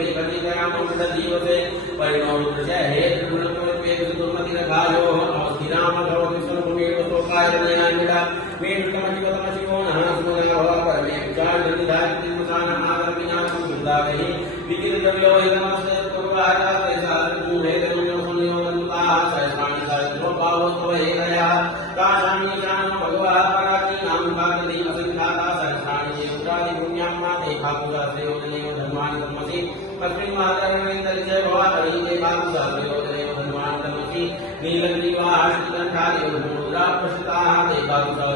श्री कटिकरामो जीवते परिणो रुद्रजय हे त्रिगुणत्वत्वे दुर्मतिरघायो अवस्थिराम भवति सर्वमेव शोकायनयामिडा मेरुतमचिवतमशिवो नः सुमनाभव परमे विचारनिधारितिमसानमादरविज्ञानं सुदागहि विकिरद्रव्यो यतमस्य पूर्वादा तेसारमूहेदनुयो संयोगन्ताः सहस्राणि सहस्रोपावत्वहेनयः काशामि शानं भगवः पराचीनां काकति असंख्याता सहस्राणि देवतानि पुण्यां माते भागुदासयोजनेव धर्माणि धर्मसि तस्मिन् मातरमेन्दरिजय भवातरि ते भागुदासयोजनेव धर्माणि धर्मसि नीलग्रीवाः श्रीकण्ठादेव मुद्रा प्रसिताः ते भागुदास